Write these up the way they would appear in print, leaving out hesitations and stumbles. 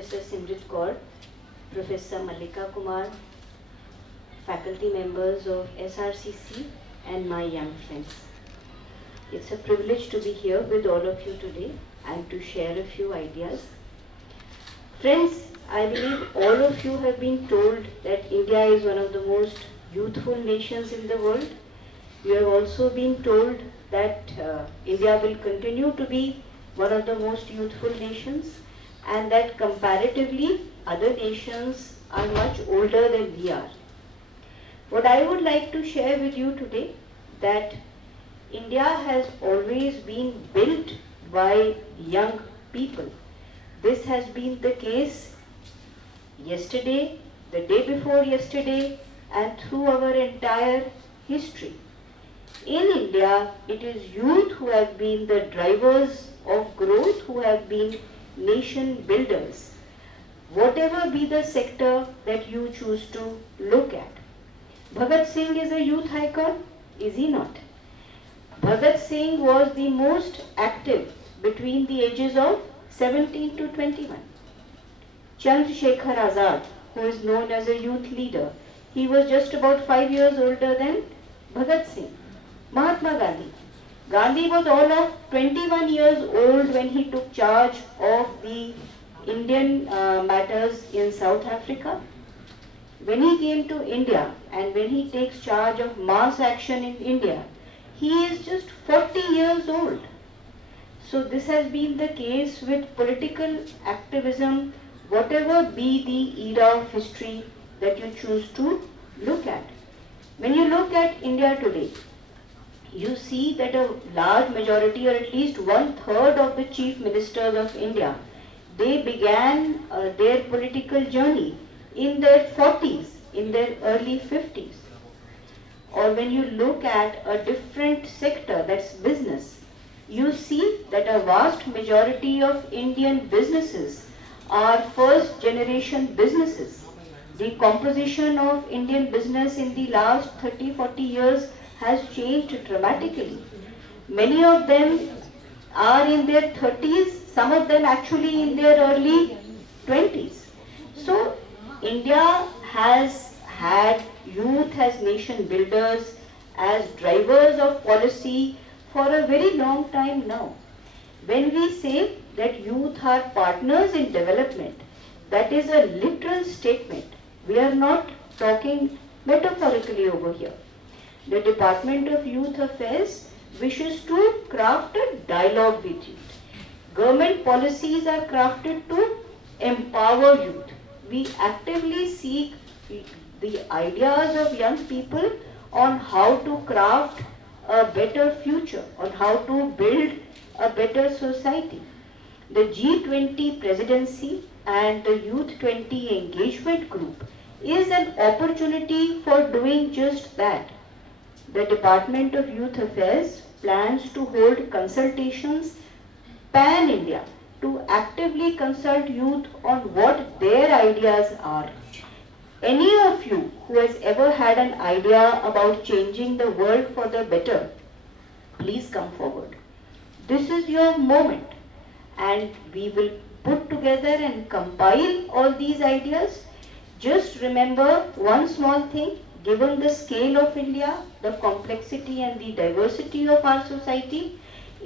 Professor Simrit Kaur, Professor Mallika Kumar, faculty members of SRCC, and my young friends. It's a privilege to be here with all of you today and to share a few ideas. Friends, I believe all of you have been told that India is one of the most youthful nations in the world. You have also been told that India will continue to be one of the most youthful nations, and that comparatively other nations are much older than we are. What I would like to share with you today, that India has always been built by young people. This has been the case yesterday, the day before yesterday, and through our entire history. In India, it is youth who have been the drivers of growth, who have been nation builders, whatever be the sector that you choose to look at. Bhagat Singh is a youth icon, is he not? Bhagat Singh was the most active between the ages of 17 to 21. Chandrasekhar Azad, who is known as a youth leader, he was just about 5 years older than Bhagat Singh. Mahatma Gandhi. Gandhi was all of 21 years old when he took charge of the Indian matters in South Africa. When he came to India and when he takes charge of mass action in India, he is just 40 years old. So this has been the case with political activism, whatever be the era of history that you choose to look at. When you look at India today, you see that a large majority, or at least 1/3 of the chief ministers of India, they began their political journey in their 40s, in their early 50s. Or when you look at a different sector, that's business, you see that a vast majority of Indian businesses are first generation businesses. The composition of Indian business in the last 30-40 years has changed dramatically. Many of them are in their 30s, some of them actually in their early 20s. So India has had youth as nation builders, as drivers of policy for a very long time now. When we say that youth are partners in development, that is a literal statement. We are not talking metaphorically over here. The Department of Youth Affairs wishes to craft a dialogue with youth. Government policies are crafted to empower youth. We actively seek the ideas of young people on how to craft a better future, on how to build a better society. The G20 Presidency and the Youth 20 Engagement Group is an opportunity for doing just that. The Department of Youth Affairs plans to hold consultations pan-India to actively consult youth on what their ideas are. Any of you who has ever had an idea about changing the world for the better, please come forward. This is your moment, and we will put together and compile all these ideas. Just remember one small thing: given the scale of India, the complexity and the diversity of our society,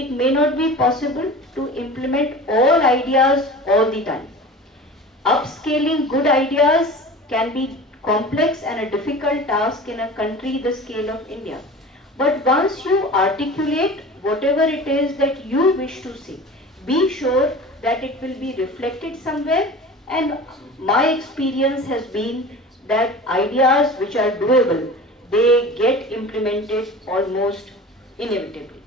it may not be possible to implement all ideas all the time. Upscaling good ideas can be complex and a difficult task in a country the scale of India. But once you articulate whatever it is that you wish to see, be sure that it will be reflected somewhere, and my experience has been that ideas which are doable, they get implemented almost inevitably.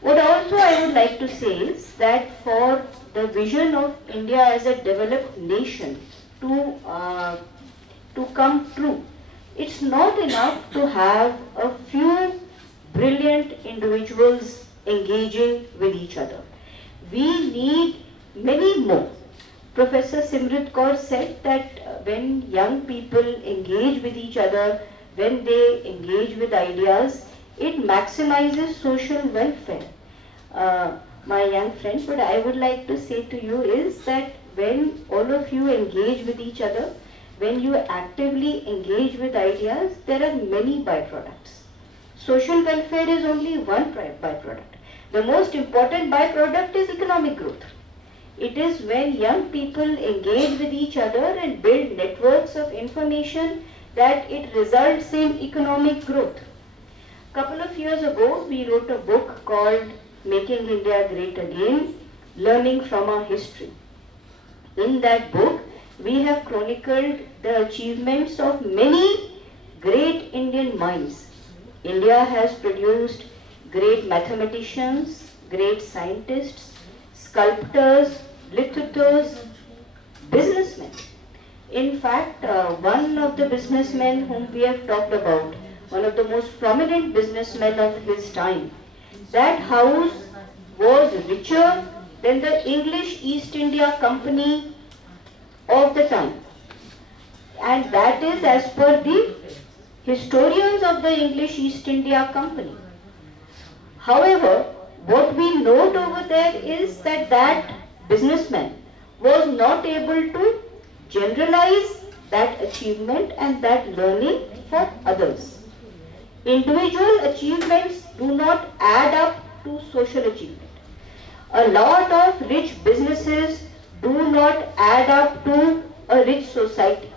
What also I would like to say is that for the vision of India as a developed nation to come true, it's not enough to have a few brilliant individuals engaging with each other. We need many more. Professor Simrit Kaur said that when young people engage with each other, when they engage with ideas, it maximizes social welfare. My young friend, what I would like to say to you is that when all of you engage with each other, when you actively engage with ideas, there are many byproducts. Social welfare is only one byproduct. The most important byproduct is economic growth. It is when young people engage with each other and build networks of information that it results in economic growth. Couple of years ago, we wrote a book called Making India Great Again, Learning from Our History. In that book, we have chronicled the achievements of many great Indian minds. India has produced great mathematicians, great scientists, sculptors, literateurs, businessmen. In fact, one of the businessmen whom we have talked about, one of the most prominent businessmen of his time, that house was richer than the English East India Company of the time. And that is as per the historians of the English East India Company. However, what we note over there is that that businessman was not able to generalize that achievement and that learning for others. Individual achievements do not add up to social achievement. A lot of rich businesses do not add up to a rich society.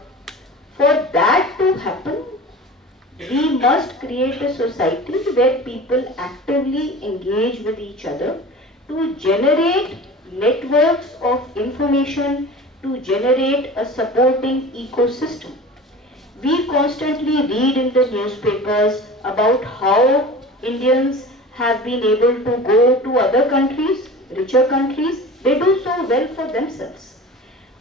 For that to happen, we must create a society where people actively engage with each other to generate networks of information, to generate a supporting ecosystem. We constantly read in the newspapers about how Indians have been able to go to other countries, richer countries. They do so well for themselves.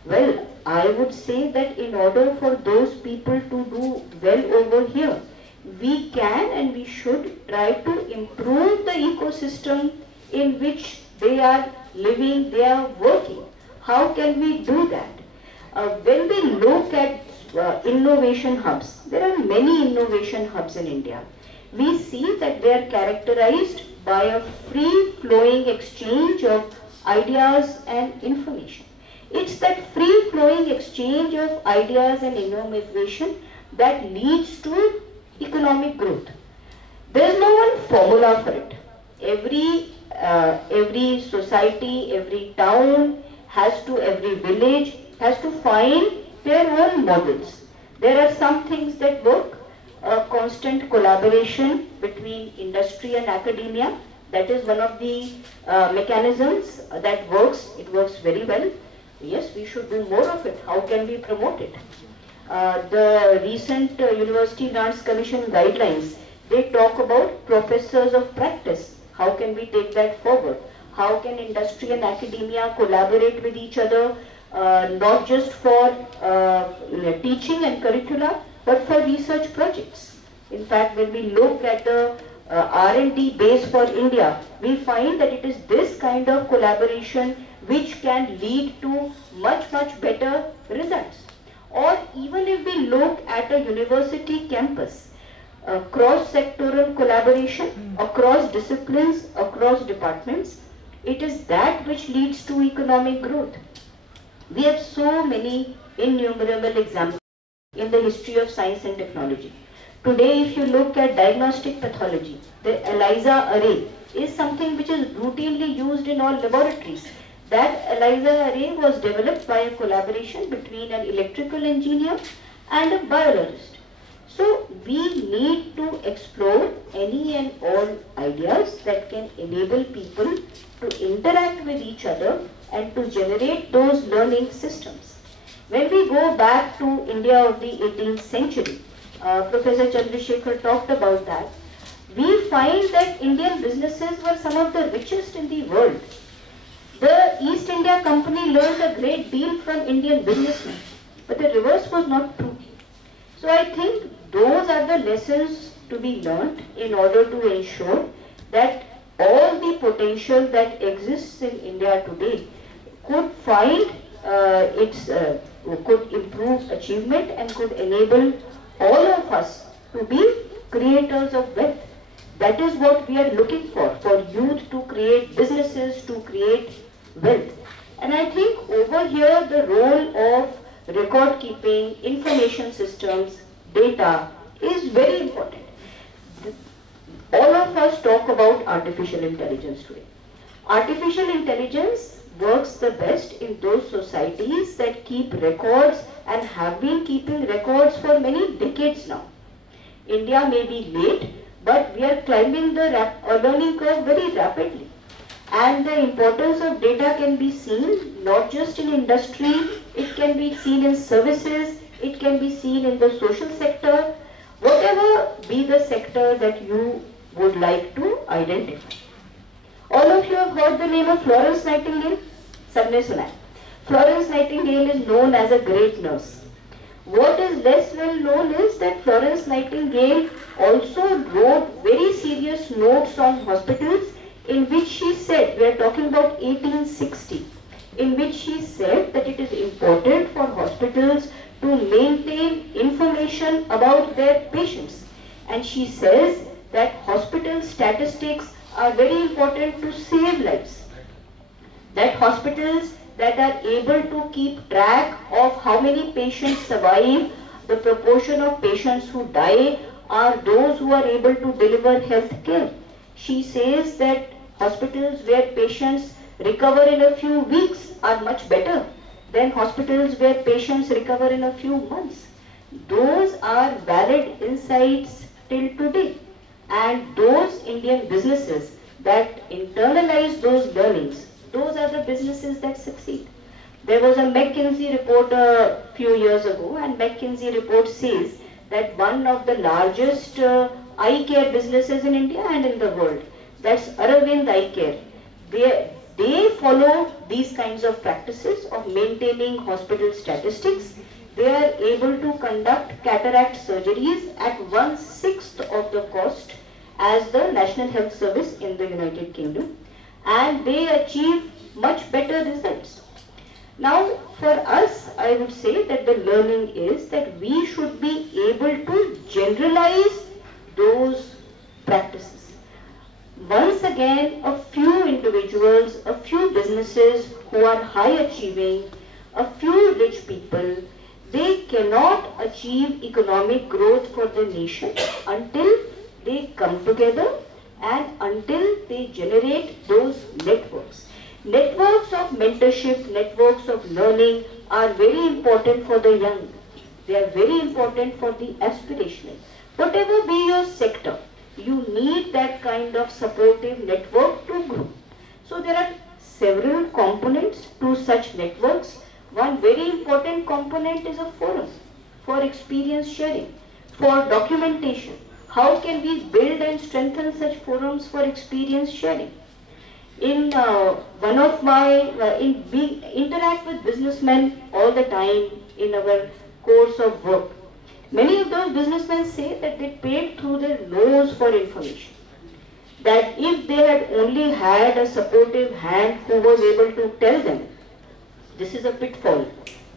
Well, I would say that in order for those people to do well over here, we can and we should try to improve the ecosystem in which they are living, they are working. How can we do that? When we look at innovation hubs, there are many innovation hubs in India. We see that they are characterized by a free-flowing exchange of ideas and information. It's that free-flowing exchange of ideas and innovation that leads to economic growth. There is no one formula for it. Every society, every town every village has to find their own models. There are some things that work, a constant collaboration between industry and academia. That is one of the mechanisms that works. It works very well. Yes, we should do more of it. How can we promote it? The recent University Grants Commission guidelines, they talk about professors of practice. How can we take that forward? How can industry and academia collaborate with each other, not just for teaching and curricula, but for research projects? In fact, when we look at the R&D base for India, we find that it is this kind of collaboration which can lead to much better results. Or even if we look at a university campus, cross-sectoral collaboration across disciplines, across departments, it is that which leads to economic growth. We have so many innumerable examples in the history of science and technology. Today, if you look at diagnostic pathology, the ELISA array is something which is routinely used in all laboratories. That ELISA array was developed by a collaboration between an electrical engineer and a biologist. So we need to explore any and all ideas that can enable people to interact with each other and to generate those learning systems. When we go back to India of the 18th century, Professor Chandrasekhar talked about that, we find that Indian businesses were some of the richest in the world. The East India Company learned a great deal from Indian businessmen, but the reverse was not true. So I think those are the lessons to be learned in order to ensure that all the potential that exists in India today could find could improve achievement and could enable all of us to be creators of wealth. That is what we are looking for youth to create businesses, to create wealth. And I think over here the role of record keeping, information systems, data is very important. All of us talk about artificial intelligence today. Artificial intelligence works the best in those societies that keep records and have been keeping records for many decades now. India may be late, but we are climbing the learning curve very rapidly. And the importance of data can be seen not just in industry, it can be seen in services, it can be seen in the social sector, whatever be the sector that you would like to identify. All of you have heard the name of Florence Nightingale? Sabne suna hai. Florence Nightingale is known as a great nurse. What is less well known is that Florence Nightingale also wrote very serious notes on hospitals in which she said, we are talking about 1860, in which she said that it is important for hospitals to maintain information about their patients. And she says that hospital statistics are very important to save lives. That hospitals that are able to keep track of how many patients survive, the proportion of patients who die, are those who are able to deliver health care. She says that hospitals where patients recover in a few weeks are much better than hospitals where patients recover in a few months. Those are valid insights till today. And those Indian businesses that internalize those learnings, those are the businesses that succeed. There was a McKinsey report a few years ago, and McKinsey report says that one of the largest eye care businesses in India and in the world, that's Aravind Eye Care, they follow these kinds of practices of maintaining hospital statistics. They are able to conduct cataract surgeries at 1/6 of the cost as the National Health Service in the United Kingdom, and they achieve much better results. Now, for us, I would say that the learning is that we should be able to generalize those practices. Once again, a few individuals, a few businesses who are high achieving, a few rich people, they cannot achieve economic growth for the nation until they come together and until they generate those networks. Networks of mentorship, networks of learning are very important for the young. They are very important for the aspirational. Whatever be your sector, you need that kind of supportive network to grow. So there are several components to such networks. One very important component is a forum for experience sharing, for documentation. How can we build and strengthen such forums for experience sharing? In one of my, we interact with businessmen all the time in our course of work. Many of those businessmen say that they paid through their nose for information. That if they had only had a supportive hand who was able to tell them, this is a pitfall,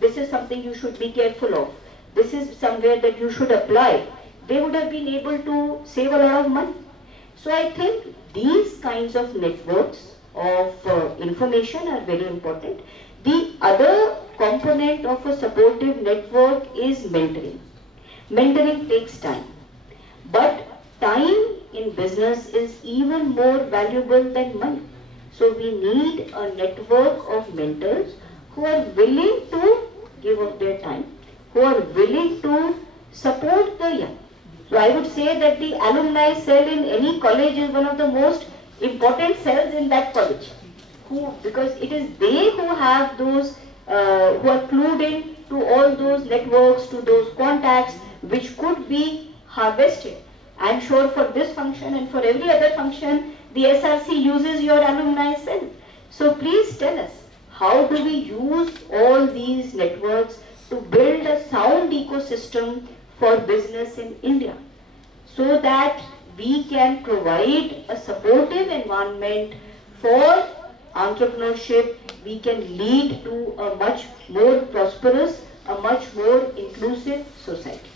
this is something you should be careful of, this is somewhere that you should apply, they would have been able to save a lot of money. So I think these kinds of networks of information are very important. The other component of a supportive network is mentoring. Mentoring takes time, but time in business is even more valuable than money. So we need a network of mentors who are willing to give up their time, who are willing to support the young. So I would say that the alumni cell in any college is one of the most important cells in that college. Because it is they who have those, who are clued in to all those networks, to those contacts, which could be harvested. I'm sure for this function and for every other function, the SRC uses your alumni cell. So please tell us, how do we use all these networks to build a sound ecosystem for business in India, so that we can provide a supportive environment for entrepreneurship, we can lead to a much more prosperous, a much more inclusive society.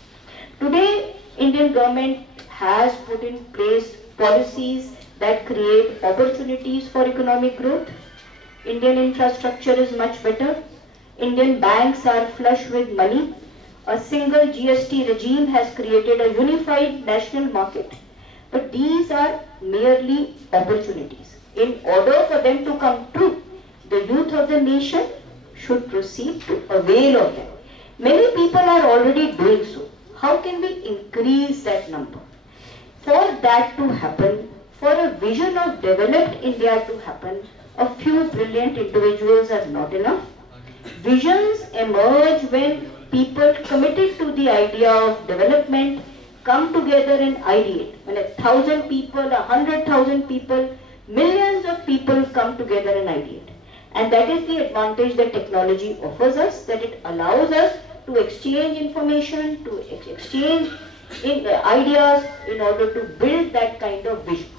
Today, Indian government has put in place policies that create opportunities for economic growth. Indian infrastructure is much better. Indian banks are flush with money. A single GST regime has created a unified national market. But these are merely opportunities. In order for them to come true, the youth of the nation should proceed to avail of them. Many people are already doing so. How can we increase that number? For that to happen, for a vision of developed India to happen, a few brilliant individuals are not enough. Visions emerge when people committed to the idea of development come together and ideate. When 1,000 people, 100,000 people, millions of people come together and ideate. And that is the advantage that technology offers us, that it allows us to exchange information, to exchange ideas in order to build that kind of vision.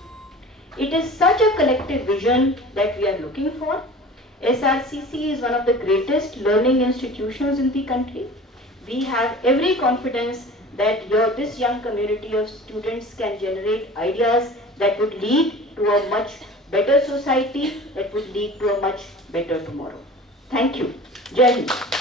It is such a collective vision that we are looking for. SRCC is one of the greatest learning institutions in the country. We have every confidence that this young community of students can generate ideas that would lead to a much better society, that would lead to a much better tomorrow. Thank you. Jai Hind.